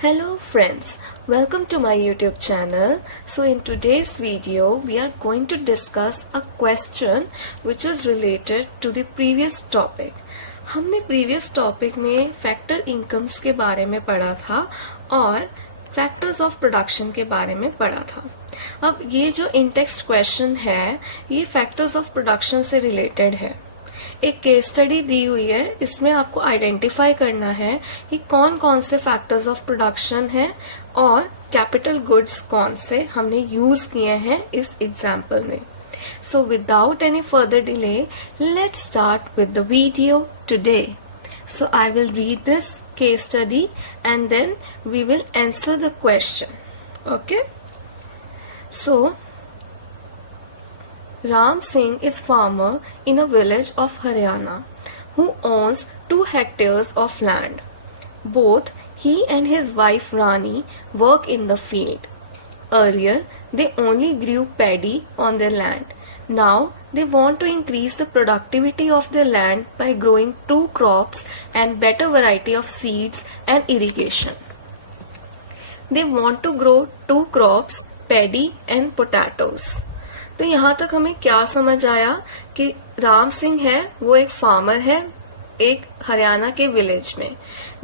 Hello friends, welcome to my YouTube channel. So in today's video, we are going to discuss a question which is related to the previous topic. हमने previous topic में factor incomes के बारे में पढ़ा था और factors of production के बारे में पढ़ा था. अब ये जो in text question है, ये factors of production से related है. एक केस स्टडी दी हुई है, इसमें आपको आइडेंटिफाई करना है कि कौन कौन से फैक्टर्स ऑफ प्रोडक्शन है और कैपिटल गुड्स कौन से हमने यूज किए हैं इस एग्जाम्पल में. So without any further delay let's start with the video today. So I will read this case study and then we will answer the question. Okay, so Ram Singh is farmer in a village of Haryana who owns 2 hectares of land. Both he and his wife Rani work in the field. Earlier, they only grew paddy on their land. Now, they want to increase the productivity of their land by growing 2 crops and better variety of seeds and irrigation. They want to grow 2 crops, paddy and potatoes. तो यहाँ तक हमें क्या समझ आया कि राम सिंह है वो एक फार्मर है एक हरियाणा के विलेज में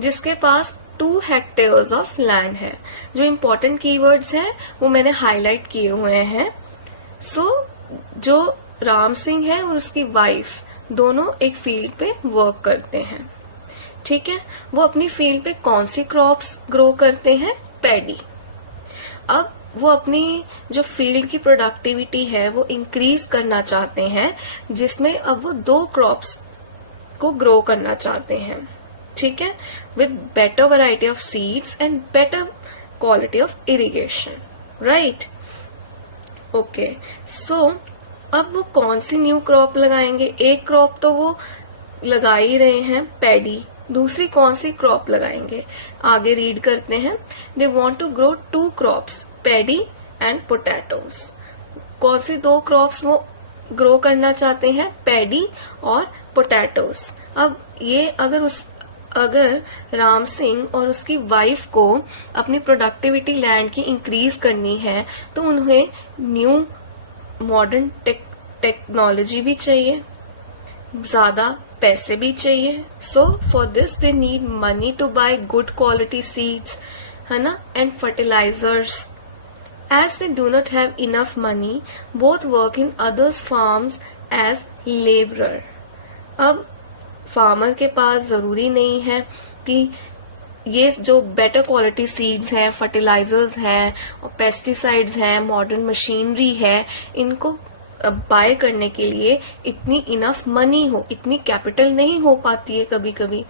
जिसके पास 2 हेक्टेयर्स ऑफ लैंड है. जो इम्पोर्टेंट कीवर्ड्स हैं वो मैंने हाईलाइट किए हुए हैं. सो जो राम सिंह है और उसकी वाइफ दोनों एक फील्ड पे वर्क करते हैं. ठीक है, वो अपनी फील्ड पे कौन सी क्रॉप्स ग्रो करते हैं? पैडी. अब वो अपनी जो फील्ड की प्रोडक्टिविटी है वो इंक्रीज करना चाहते हैं, जिसमें अब वो 2 क्रॉप्स को ग्रो करना चाहते हैं. ठीक है, with better variety of seeds and better quality of irrigation. Right, okay. So अब वो कौन सी न्यू क्रॉप लगाएंगे? एक क्रॉप तो वो लगा ही रहे हैं, पैडी. दूसरी कौन सी क्रॉप लगाएंगे? आगे रीड करते हैं. They want to grow 2 crops, paddy and potatoes. कौन सी 2 क्रॉप्स वो ग्रो करना चाहते हैं? पैडी और पोटैटोज. अब ये अगर राम सिंह और उसकी वाइफ को अपनी प्रोडक्टिविटी लैंड की इंक्रीज करनी है तो उन्हें न्यू मॉडर्न टेक्नोलॉजी भी चाहिए, ज्यादा पैसे भी चाहिए. So for this they need money to buy good quality seeds, है ना, and fertilisers. As they do not have enough money, both work in others' farms as laborer. अब फार्मर के पास जरूरी नहीं है कि ये जो बेटर क्वालिटी सीड्स हैं, फर्टिलाइजर्स हैं और पेस्टिसाइड्स हैं, मॉडर्न मशीनरी है, इनको बाय करने के लिए इतनी इनफ मनी हो, इतनी कैपिटल नहीं हो पाती है कभी कभी.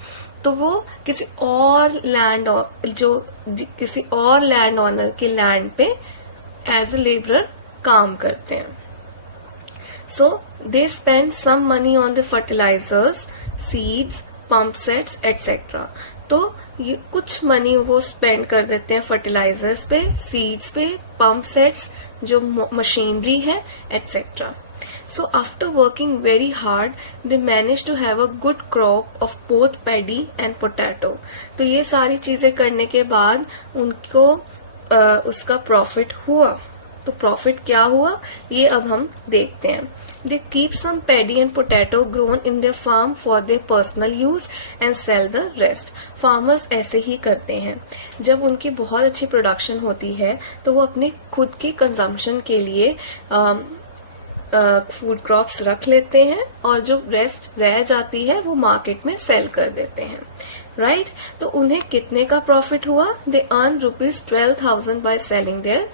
तो वो किसी और लैंड ऑनर के लैंड पे एज ए लेबरर काम करते हैं. So they spend some money on the fertilisers, seeds, pump sets etcetera. तो ये कुछ मनी वो स्पेंड कर देते हैं फर्टिलाइजर्स पे, सीड्स पे, पंप सेट्स, जो मशीनरी है etcetera. So after working very hard, they managed to have a good crop of both paddy and potato. तो ये सारी चीजें करने के बाद उनको उसका प्रॉफिट हुआ. तो प्रॉफिट क्या हुआ ये अब हम देखते हैं. They keep some paddy and potato grown in their farm for their personal use and sell the rest. Farmers ऐसे ही करते हैं. जब उनकी बहुत अच्छी प्रोडक्शन होती है तो वो अपने खुद की कंजम्पशन के लिए फूड क्रॉप्स रख लेते हैं और जो रेस्ट रह जाती है वो मार्केट में सेल कर देते हैं. राइट, तो उन्हें कितने का प्रॉफिट हुआ? They earn ₹12,000 by selling their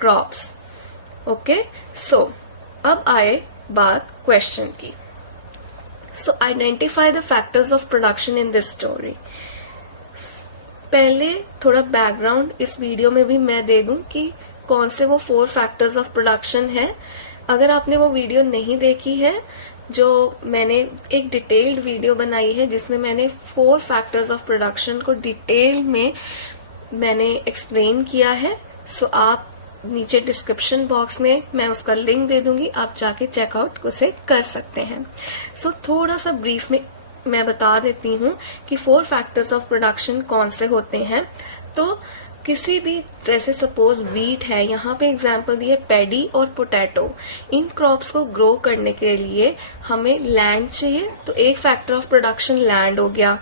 crops. Okay, so अब आए बात क्वेश्चन की. So identify the factors of production in this story. पहले थोड़ा बैकग्राउंड इस वीडियो में भी मैं दे दूं कि कौन से वो 4 फैक्टर्स ऑफ प्रोडक्शन है. अगर आपने वो वीडियो नहीं देखी है, जो मैंने एक डिटेल्ड वीडियो बनाई है जिसमें मैंने 4 फैक्टर्स ऑफ प्रोडक्शन को डिटेल में मैंने एक्सप्लेन किया है, सो आप नीचे डिस्क्रिप्शन बॉक्स में मैं उसका लिंक दे दूंगी, आप जाके चेकआउट उसे कर सकते हैं. सो थोड़ा सा ब्रीफ में मैं बता देती हूँ कि 4 फैक्टर्स ऑफ प्रोडक्शन कौन से होते हैं. तो किसी भी, जैसे सपोज व्हीट है, यहाँ पे एग्जांपल दिए पैडी और पोटैटो, इन क्रॉप्स को ग्रो करने के लिए हमें लैंड चाहिए, तो एक फैक्टर ऑफ प्रोडक्शन लैंड हो गया।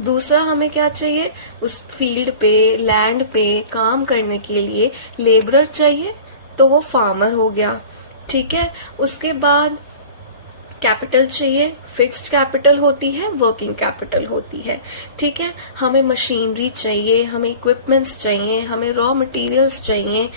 दूसरा हमें क्या चाहिए, उस फील्ड पे, लैंड पे काम करने के लिए लेबरर चाहिए, तो वो फार्मर हो गया। ठीक है, उसके बाद कैपिटल चाहिए, फिक्स्ड कैपिटल होती है, वर्किंग कैपिटल होती है। ठीक है, हमें मशीनरी चाहिए, हमें इक्विपमेंट्स चाहिए, हमें रॉ मटेरियल्स चाहिए,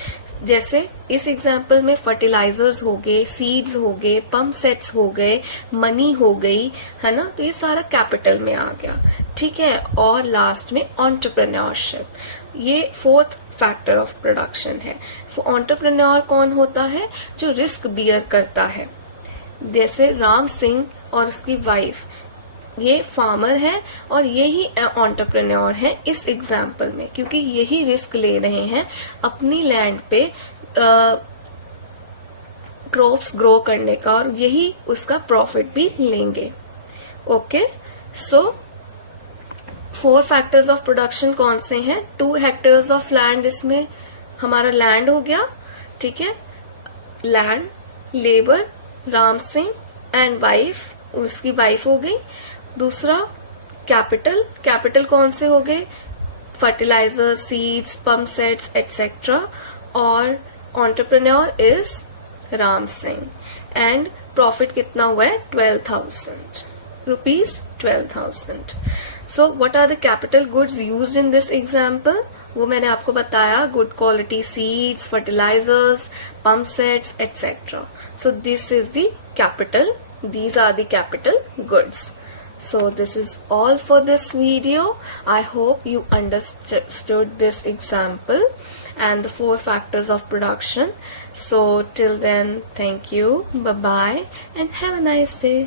जैसे इस एग्जाम्पल में फर्टिलाइजर्स हो गए, सीड्स हो गए, पंप सेट्स हो गए, मनी हो गई, है ना, तो ये सारा कैपिटल में आ गया। ठीक है, और लास्ट में एंटरप्रेन्योरशिप, ये फोर्थ फैक्टर ऑफ प्रोडक्शन है। एंटरप्रेन्योर कौन होता है, जो रिस्क बियर करता है। जैसे राम सिंह और उसकी वाइफ, ये फार्मर है और यही एंटरप्रेन्योर है इस एग्जाम्पल में, क्योंकि यही रिस्क ले रहे हैं अपनी लैंड पे क्रॉप्स ग्रो करने का, और यही उसका प्रॉफिट भी लेंगे। Okay, so 4 factors of production कौन से हैं? 2 हेक्टेयर्स ऑफ लैंड, इसमें हमारा लैंड हो गया। ठीक है, land, labour, Ram Singh and wife, उसकी वाइफ हो गई। दूसरा कैपिटल, कैपिटल कौन से हो गए? Fertiliser, seeds, pump sets etcetera. और entrepreneur is Ram Singh. And profit कितना हुआ है? 12,000 rupees, 12,000। So what are the capital goods used in this example? वो मैंने आपको बताया, good quality seeds, fertilisers, pump sets etcetera. So this is the capital, these are the capital goods. So this is all for this video. I hope you understood this example and the 4 factors of production. So till then, thank you, bye bye, and have a nice day.